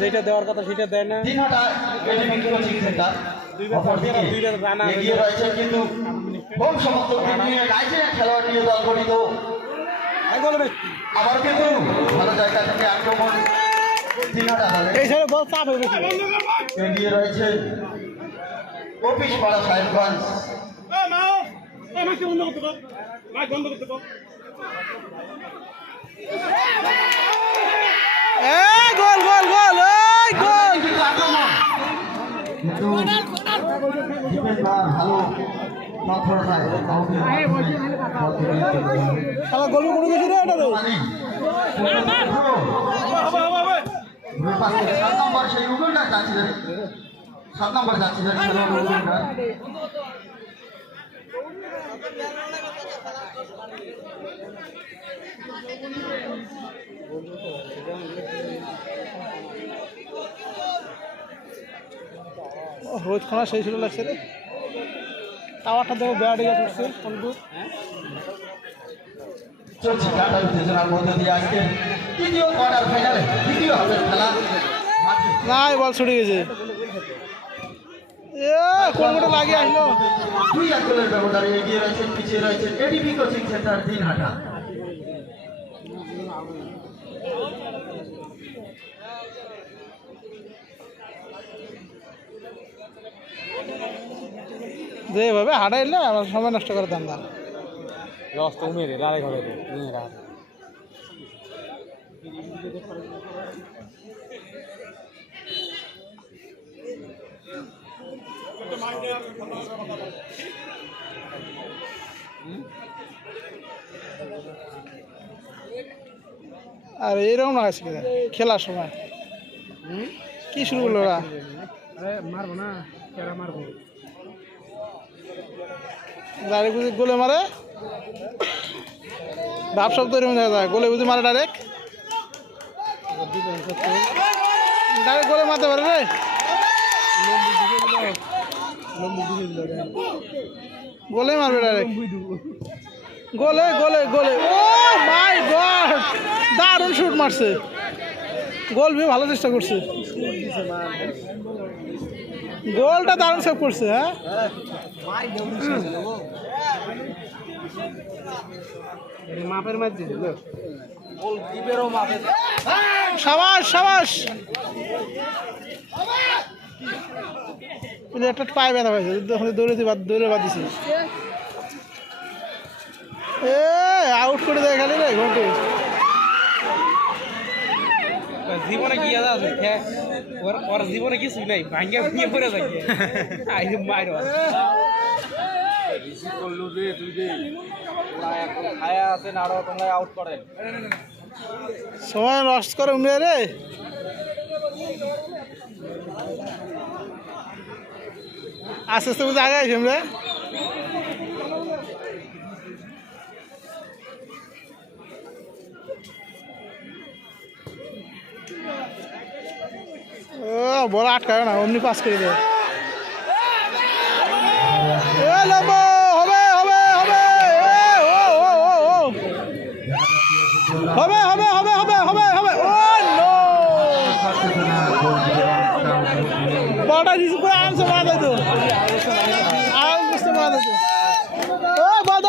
যেটা দেওয়ার কথা সেটা দেয় না। আবার কিন্তু ভালো জায়গা থেকে আক্রমণ এই বল চাপ হয়ে গেছে এগিয়ে রয়েছে অফিস পাড়া সাহেবগঞ্জ গোল গোল গোল এই গোল। গোল করে গেছে সাত নম্বর সেই রোজ খানা সেই ছিল লাগছে রে। টাওয়ারটা দেখো বেড়া ডিগা করছে কোন চলছে কাটা উত্তেজনার মধ্যে দিয়ে আজকে তৃতীয় কোয়ার্টার ফাইনালে দ্বিতীয় হবে খেলা। নাই বল ছুটে গেছে। লাগিয়ে আসলো। দুই এক গোলের ব্যবধানে এগিয়ে রয়েছেন পিছিয়ে রয়েছেন এডিপি কোচিং সেন্টার দিনহাটা। যে এভাবে হাঁটাইলে আমার সময় নষ্ট করে দাম দাম ঘরে নিয়ে রাখ আর এইরকম না আছে খেলার সময়। কি শুরু করল ওরা? মারবো না কেরা মারবো? ডাইরেক্ট বুঝি গোলে মারে, ভাব শব্দ এরকম দেখা যায়। গোলে বুঝি মারে ডাইরেক্ট ডাইরেক্ট গোলে মারতে পারে রে। গোলে মারবে ডাইরেক্ট গোলে গোলে গোলে। ও মাই গড দারুণ শুট মারছে। গোল ভালো চেষ্টা করছে। গোলটা দারুণ সব করছে হ্যাঁ? মাপের মাঝে সাবাস সাবাস। কিন্তু একটা পায়ে ব্যথা হয়েছে ওখানে দৌড়েতে বাদ দৌড়ে বাদ দিছে। এ আউট করে দেয় খালি রে ঘন্টু। জীবনে কি আছে আছে? হ্যাঁ। ওর ওর জীবনে কিছুই নাই ভাঙ্গে ভেঙে পড়ে থাকে। আই মাইর। করলু রে তুই দে এখন খায়া আছে না তোমরা আউট করেন। সময় নষ্ট করে উমরে রে। আস্তে আস্তে বুঝে আগে আসি আমরা বড় আটকায় না, অমনি পাস করে দেয়। হবে হবে হবে হবে হবে হবে হবে হবে হবে, ও নো বলটা রিসিভ করে আরামসে মারা যেত আরাম বুঝতে মারা যেত ও পরে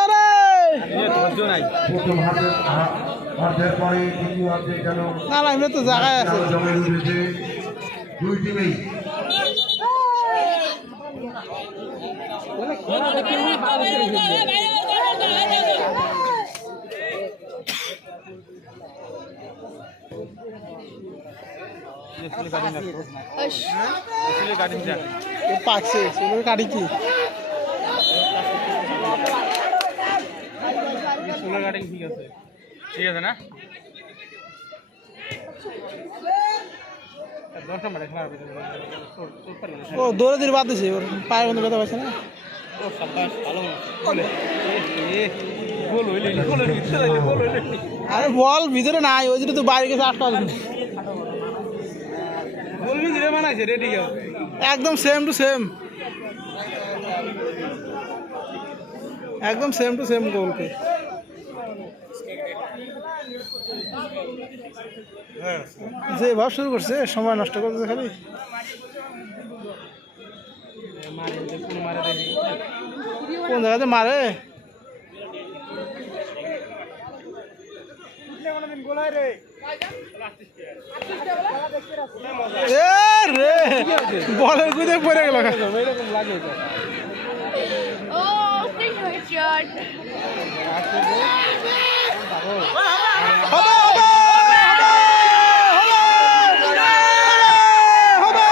তো জায়গায় আছে। দুই টিমেই পাকছে কাটি কি? ঠিক আছে। ঠিক আছে না দশ নম্বরে খেলার ভিতরে ও দৌড়ে দিয়ে বাদ দিছে ওর পায়ের মধ্যে ব্যথা পাইছে না? আরে বল ভিতরে নাই ওই জন্য তো বাইরে গেছে রেডি একদম সেম টু সেম একদম সেম টু সেম গোলকে যে ভাব শুরু করছে সময় নষ্ট করছে খালি। কোন মারে দেখি কোন জায়গাতে মারে? এ রে বলের গুদে পড়ে গেল। এরকম লাগে তো Oh, think Richard. হবে হবে হবে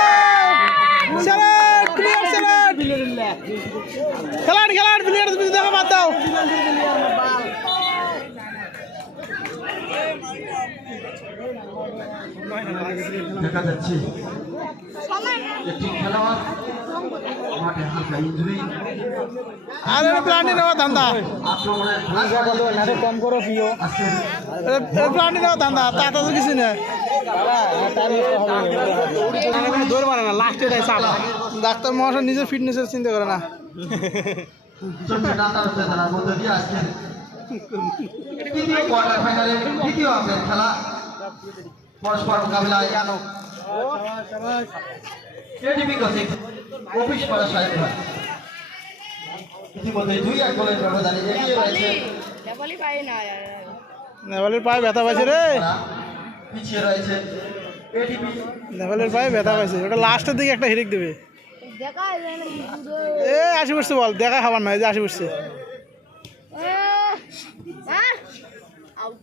স্যালাড ক্লিয়ার স্যালাড খেলান খেলান প্লেয়ার তুমি দেখা বাদ দাও দেখা যাচ্ছে একটি খেলোয়াড় মাঠে হালকা ইঞ্জুরি। আর এটা নেওয়া ধান্দা। আক্রমণের কম করো প্রিয় আজকে প্লান্টি নেওয়া ধান্দা তা তো কিছু নেই। দৌড় মারে না। লাস্টে দেয় চাপা ডাক্তার মহাশয় নিজের ফিটনেসের চিন্তা করে না তৃতীয় কোয়ার্টার খেলা। পরস্পর মোকাবিলায় এডিপি কোচিং অফিস পাড়া সাহেব ভাই ইতিমধ্যে দুই এক গোলের ব্যবধানে এগিয়ে রয়েছে। নেভালের পায়ে ব্যথা পাইছে রে। পিছিয়ে রয়েছে। নেভালের পায়ে ব্যথা পাইছে। ওটা লাস্টের দিকে একটা হিরিক দেবে। দেখা যায় এ আসি পড়ছে বল দেখা খাবার নয় যে আসি পড়ছে হ্যাঁ আউট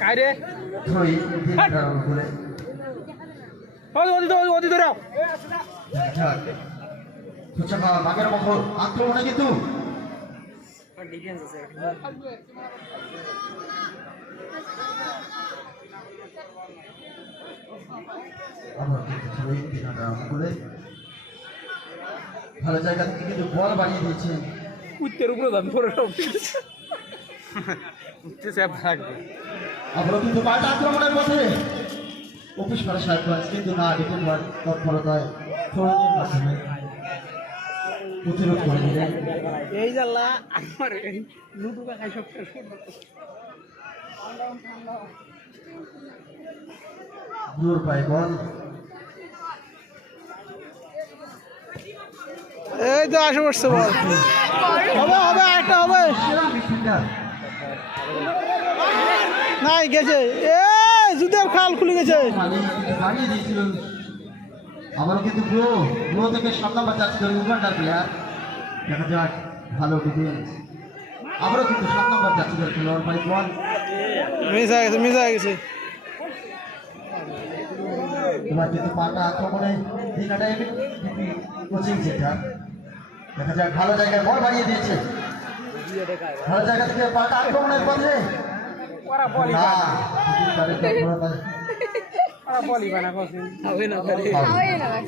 কাইরে। ওদি ওদি ওদি ধরো। বাগের মতো আক্রমণে কিন্তু ভালো জায়গা থেকে কিন্তু বল বাড়িয়ে দিয়েছেন। উত্তর উপরে যান পরে কিন্তু পাল্টা আক্রমণের পথে অফিস করে সাহেবগঞ্জ কিন্তু না ডিফেন্ডার তৎপরতায় থ্রোইংয়ের মাধ্যমে প্রতিরোধ করে দিলেন। এই জাল্লা আমার এই লুডু কাকাই সব শেষ দূর পায় বল। এই তো আসে পড়ছে বল। হবে হবে একটা হবে। নাই গেছে। এ যুদ্ধের খাল খুলে গেছে। মানে কিন্তু গ্লো গ্লো থেকে সাত নম্বর যাচ্ছিল উগান্ডার প্লেয়ার দেখা যাক ভালো ডিফেন্স আবারও কিন্তু সাত নম্বর যাচ্ছিল খেলোয়াড় পাই বল মিস হয়ে গেছে মিস হয়ে গেছে। এবার কিন্তু পাল্টা আক্রমণে কোচিং সেন্টার। দেখা যাক ভালো জায়গায় বল বাড়িয়ে দিয়েছে। জায়গা থেকে পাল্টা আক্রমণের পথে। ওরা বলি না ওরা বলি বানা কসিন হবে না তারে না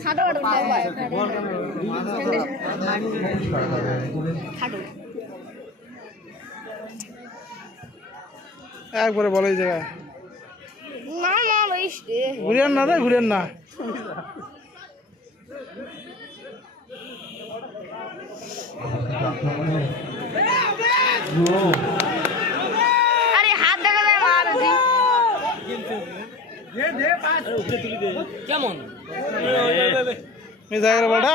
খাটো খাটো খাওয়াই। অফিস করা যাবে বলে খাটো। একবারে বলো এই জায়গায়। না না লইস না রে ঘুরিয়ান না। আক্রমণে গ্লো আরে হাত দেখা যায় মার দি কেমন মিস হয়ে গেল বলটা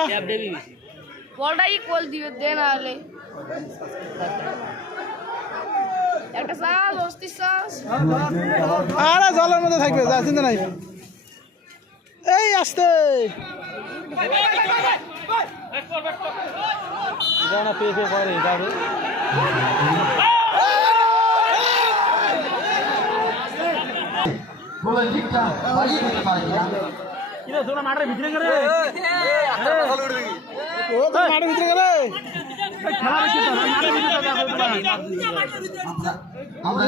বলটা ইকুয়াল দিবে দে না হলে একটা শ্বাস অস্থির শ্বাস আরে জলের মধ্যে থাকবে যা চিন্তা নাই এই আসতে জানা পে পে করে যাবে গোলের দিকটা বাড়িয়ে দিতে পারে কিনা কিরে তোরা মাঠের ভিতরে করে ও তো? মাঠের ভিতরে গেলে আমরা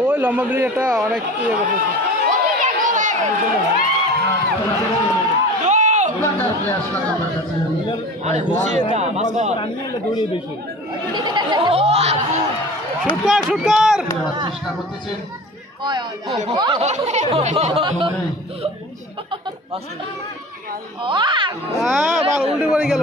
ওই লম্বা ব্রিজ একটা অনেক ইয়ে করতেছে। চেষ্টা করতেছেন উল্টে পড়ে গেল।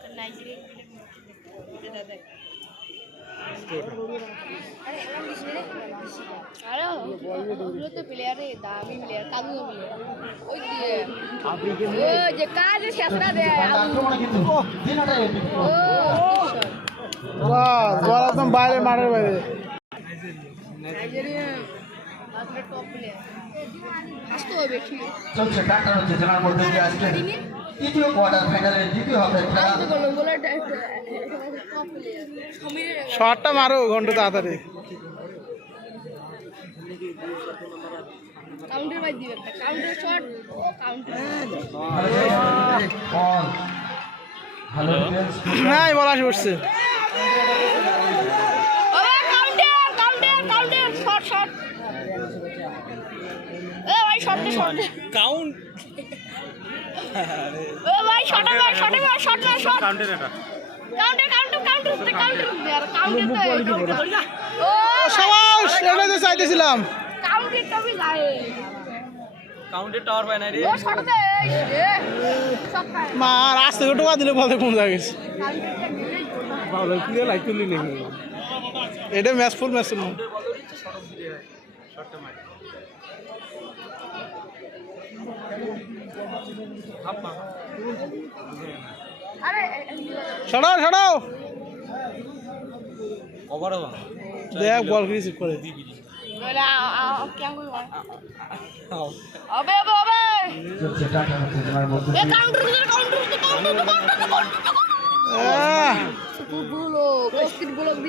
বাইরে মাঠের বাইরে। আসতে হবে ঠিক চলছে কাটার হচ্ছে জেলার মধ্যে আজকে তৃতীয় কোয়ার্টার ফাইনালের দ্বিতীয় হবে খেলা। শটটা মারো ঘণ্টা তাড়াতাড়ি। কাউন্টার বাই দিবে একটা কাউন্টার শট ও কাউন্টার বল ভালো নাই বলা উঠছে ওরে counter counter counter shot shot এ ভাই শটে শটে কাউন্ট ও ভাই শটে ভাই শটে ভাই শট না shot counter counter counter counter counter তো ও সাবাস এটাই তো চাইতেছিলাম। কাউন্টার তো भी যায় কাউন্টের টাওয়ার পায় না রে। ও শট দে এ শট পায় মা রাস্তা থেকে টোকা দিলে বলতে কোন গেছে ভালো তুলি নেই এটা ম্যাচ ফুল ম্যাচ না সরাও সরাও কভার হবে দেখ বল রিসিভ করে বলা কেন কই আবে আবে আবে চলছে কাটার হচ্ছে জেলার মধ্যে এ দিয়ে কাউন্টার দিলে কাউন্টার কাউন্টার কাউন্টার আহ, গুলো বস্তিরগুলো দিয়ে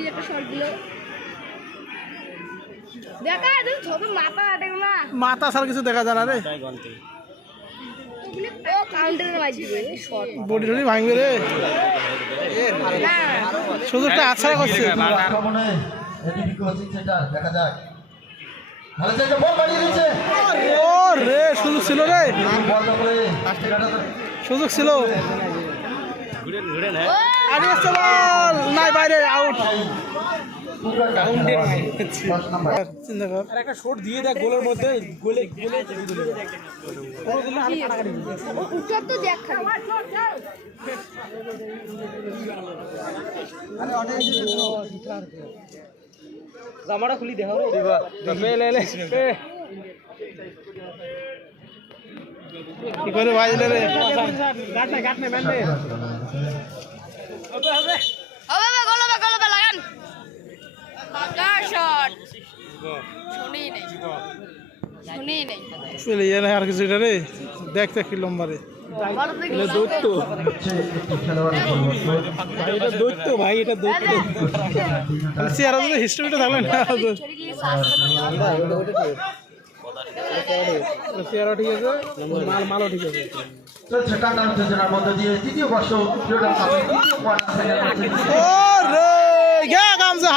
একটা শট দিল। দেখা আটে না। মাথা সার কিছু দেখা যায় না রে। ও কাউন্টারের বাজিবে বডি টডি ভাঙবে রে। সুযোগটা আছাড়া করছে আক্রমণে কোচিং সেন্টার দেখা যাক ভালো জায়গা বল বাড়িয়ে দিয়েছে ও রে। সুযোগ ছিল। রে বল করে সুযোগ ছিল ও। আগে আসছে বল। নাই বাইরে আউট দশ নম্বর চিন্তা কর আর একটা শট দিয়ে দেখ গোলের মধ্যে গোলে গোলে তো দেখ। জামাটা খুলি দেখাও। কি করে বাজলে রে? গাট না গাট না ম্যান হবে হবে হবে গোল হবে গোল হবে লাগান বাকা শট শুনি ইয়ে আর কিছু এটা রে? দেখ দেখ কি লম্বা রে। দৈত্য। হচ্ছে একটি খেলোয়াড়ের পরিবর্তন ভাই এটা দৈত্য ভাই এটা দৈত্য। চেয়ারা হিস্ট্রিটা থাকলে না। ঠিক আছে মাল মালও ঠিক আছে। চলছে যোজনার মধ্য দিয়ে। তৃতীয় বর্ষ তৃতীয়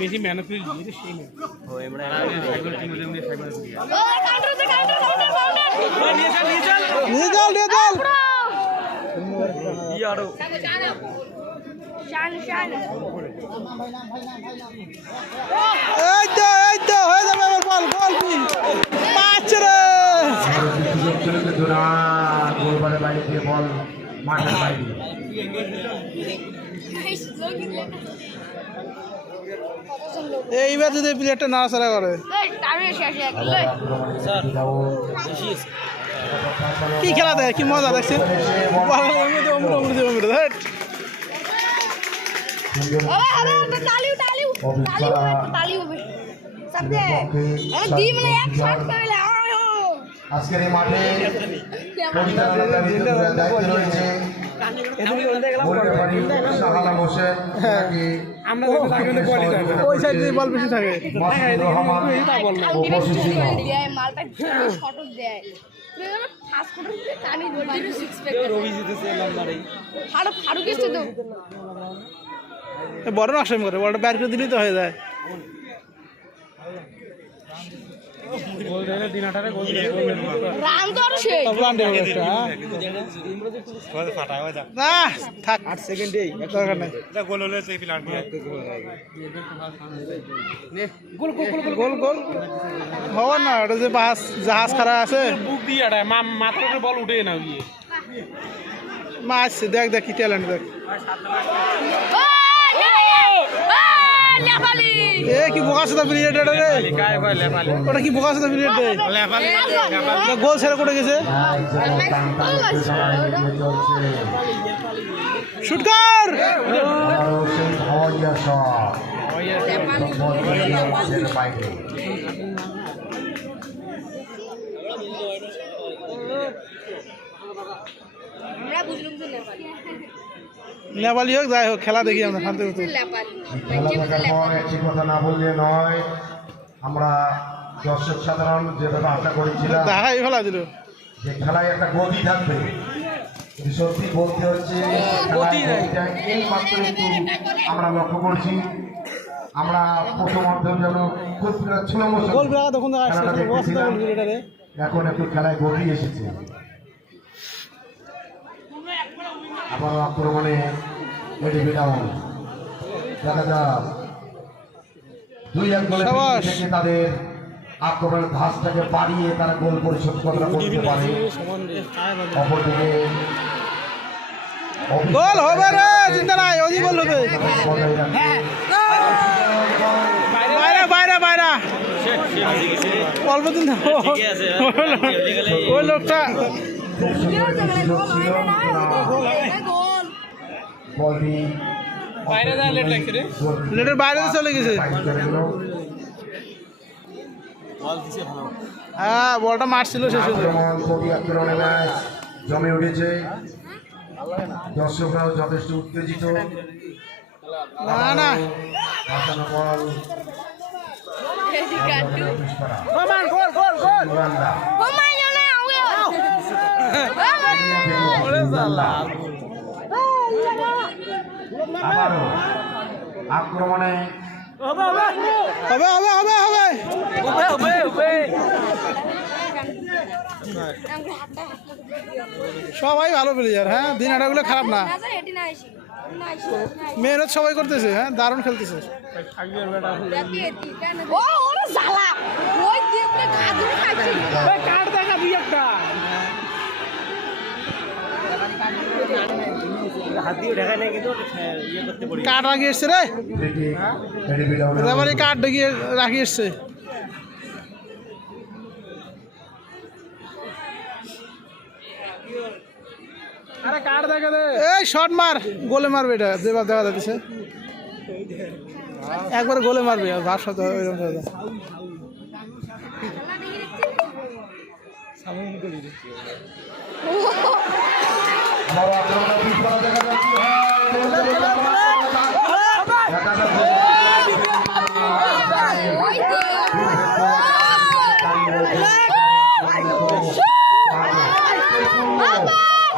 বেশি মেহনত করে দিয়ে সেই হয়ে গোলবারের বাইরে দিয়ে বল মাঠের বাইরে এইবার যদি প্লেয়ারটা নাড়াচাড়া করে হয়ে কি খেলা দেয় কি মজা দেখছেন মানে আজকের এই মাঠে দায়িত্ব- রয়েছে হোসেন ওই সাইড দিয়ে বল বেশি থাকে। মালটা দেয়। তো। এ বড় নকশাম করে বড় বাইর করে দিলেই তো হয়ে যায়। জাহাজ খারা আছে বল উঠে না মাছ দেখ দেখ কি ট্যালেন্ট দেখ এ কি বোকা সাদা প্লেয়ার রে? ওটা কি বোকা সাদা রে? গোল ছেড়ে করে গেছে। শুট কর! আমরা বুঝলাম তো লেফালি। নেপালি হোক যাই হোক খেলা দেখি আমরা শান্তি কথা না বললে নয় আমরা দর্শক সাধারণ যেভাবে আশা করেছিলাম দেখাই ফেলা দিল যে খেলায় একটা গতি থাকবে। সত্যি বলতে হচ্ছে এই মাত্র একটু আমরা লক্ষ্য করছি আমরা প্রথমার্ধ যেন খুব ছিল এখন একটু খেলায় গতি এসেছে। আবার আক্রমণে এডিবি ডাউন দেখা যাক। দুই এক গোলে থেকে তাদের আক্রমণের ধাসটাকে বাড়িয়ে তারা গোল পরিশোধ কতটা করতে পারে। অপরদিকে গোল হবে রে চিন্তা নাই ওই গোল হবে বাইরে বাইরে বাইরে। অল্প দিন ওই লোকটা বাইরে যা লেট লাগছে রে নেটের বাইরে চলে গেছে। হ্যাঁ বলটা মারছিল শেষ জমে উঠেছে দর্শকরাও যথেষ্ট উত্তেজিত না না বল গোল গোল গোল উগান্ডা। আবারও আক্রমণে হবে হবে হবে হবে সবাই ভালো প্লেয়ার হ্যাঁ? দিন আটাগুলো খারাপ না। মেহনত সবাই করতেছে হ্যাঁ? দারুণ খেলতেছে। ও ওরে জ্বালা। ওই দিয়ে কাট দেখা দুই একটা। কাঠ রাখি এসছে রে? ডাউনের এবার এই কাঠ ঢেকে রাখি এসছে। আরে কাট দেখা দে। এই শট মার। গোলে মারবে এটা দেখা যাচ্ছে। একবার গোলে মারবে ওইরকম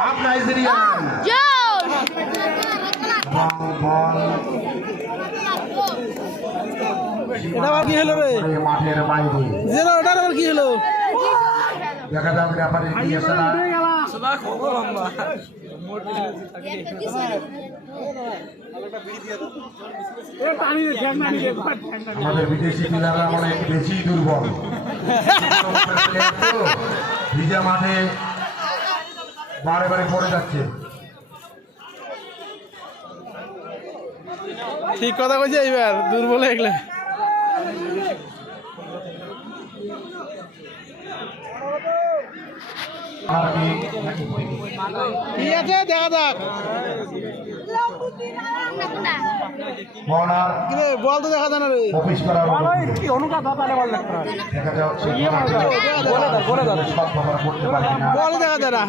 আপ নাইজেরিয়ান জোর বল মাঠের বাইরে জিরো ওটার আবার কি হলো দেখা যাক ব্যাপারে কি আমাদের বিদেশি প্লেয়াররা অনেক বেশি দুর্বল। ভিজা মাঠে বারে বারে পড়ে যাচ্ছে। ঠিক কথা কইছে এইবার দুর্বল হয়ে গেলে আর কি ঠিক আছে দেখা যাক। বল তো দেখা যায় না রে। অফিস করার দেখা যাচ্ছে সব খবর করতে পারি না। বল দেখা যায় না।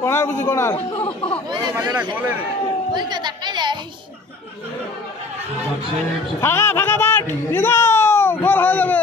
কোনার বুঝি কোনার। ফাঁকা ফাঁকা মাঠ গোল হয়ে যাবে।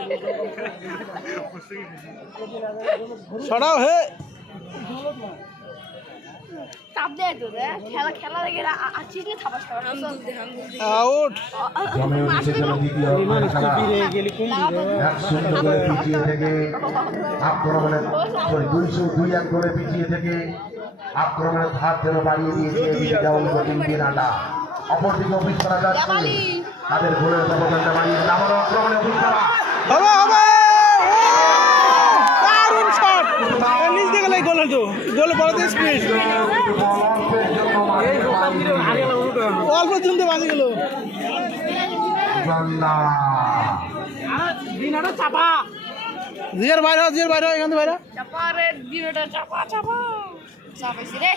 পিছিয়ে থেকে আক্রমণের ধার যেন বাড়িয়ে দিয়েছে এদিকে ডাউন টিমটির আটা অপরদিকে অফিস করা যাচ্ছে। তাদের গোলের ব্যবধানটা বাড়িয়ে আবারও আক্রমণে অফিস করা হবে হবে। দারুণ শট নিচ দিয়ে গেলে গোল হতো গোল বড়তে স্পিড বাইরে। অল্প জুনতে বাজে গেল। উগান্ডা। জিয়ার বাইরে জিয়ার বাইরে এখান থেকে বাইরে চাপা রে দিনটা চাপা চাপা। চাপাইছি রে।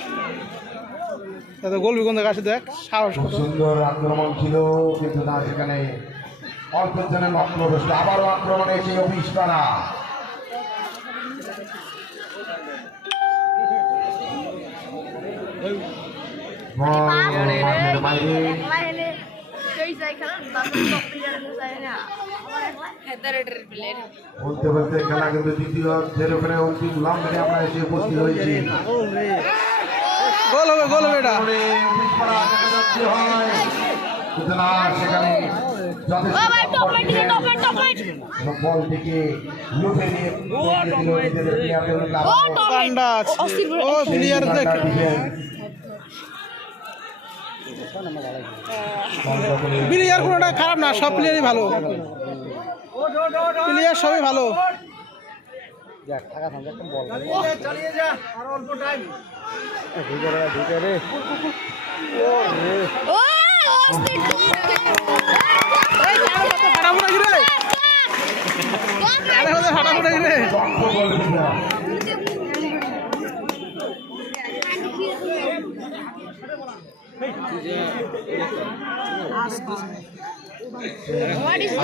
তাতে গোল বিকন দেখা দেখ সাহস সুন্দর আক্রমণ ছিল কিন্তু না সেখানে অল্পের জন্য লক্ষ্যভ্রষ্ট আবারও আক্রমণে এসে অফিস করা বল মাঠের বাইরে লাইনে কই যাই খেলা দাদা তো প্লেয়ার যায় না হেদারে প্লেয়ার বলতে বলতে খেলা কিন্তু দ্বিতীয় উপরে অন্তিম লম্বে আমরা এসে উপস্থিত হয়েছি। গোল হবে গোল হবে এটা। সেখানে প্লেয়ার দেখ। প্লেয়ার কোনোটা খারাপ না সব প্লেয়ারই ভালো। প্লেয়ার সবই ভালো ফাটাফুটা কি রে আরে ওদের ফাটাফুটা কি রে What is your name? My Dish Kalwa. What is your name? ষাট নম্বর গোল এটা শিওর গোল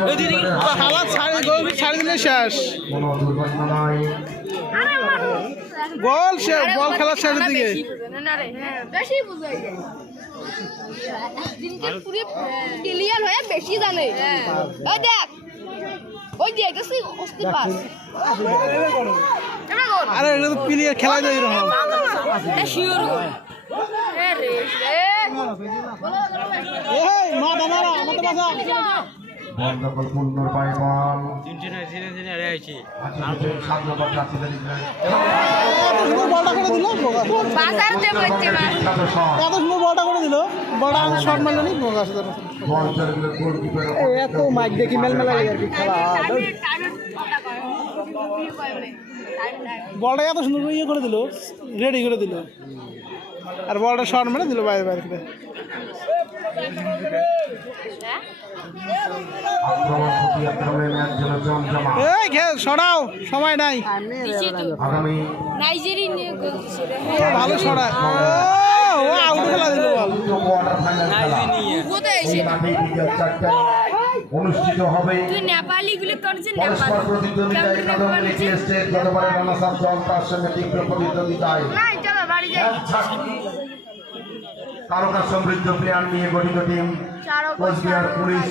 বলে হালাত ছাড়ি দিলে শেষ গোল সে বল খেলার শেষের দিকে। বেশি বুঝাই দিনকে পুরো ক্লিয়ার হয়ে বেশি জানে ওই দেখ ওই দেখ দেখছি অস্থির পাস আরে এটা তো প্লেয়ার খেলা যায় এরকম। শিওর গোল এ রে রে। মা আমাদের বাসা বল দখল বল। তিনজনে সাত নম্বর বলটা করে দিল বলছে এত সুন্দর বলটা করে দিল বলটা শর্ট মারলো নি বোকা শুধু বল চলে গেল গোলকিপার এত মাইক দেখি মেলমেলা আর কি খেলা। বলটা এত সুন্দর করে ইয়ে করে দিল রেডি করে দিল। আর বলটা শর্ট মেরে দিল বাইরে বাইরে এই সরাও সময় নাই। আগামী ভালো সরায়। ও আউট খেলা দিল বল। অনুষ্ঠিত হবে পরস্পর প্রতিদ্বন্দ্বিতায় লিখে গতবারের রানার্স দল তার সঙ্গে তীব্র প্রতিদ্বন্দ্বিতায় নাই চলো বাড়ি যাই এক ঝাঁক তারকা সমৃদ্ধ প্লেয়ার নিয়ে গঠিত টিম কোচবিহার পুলিশ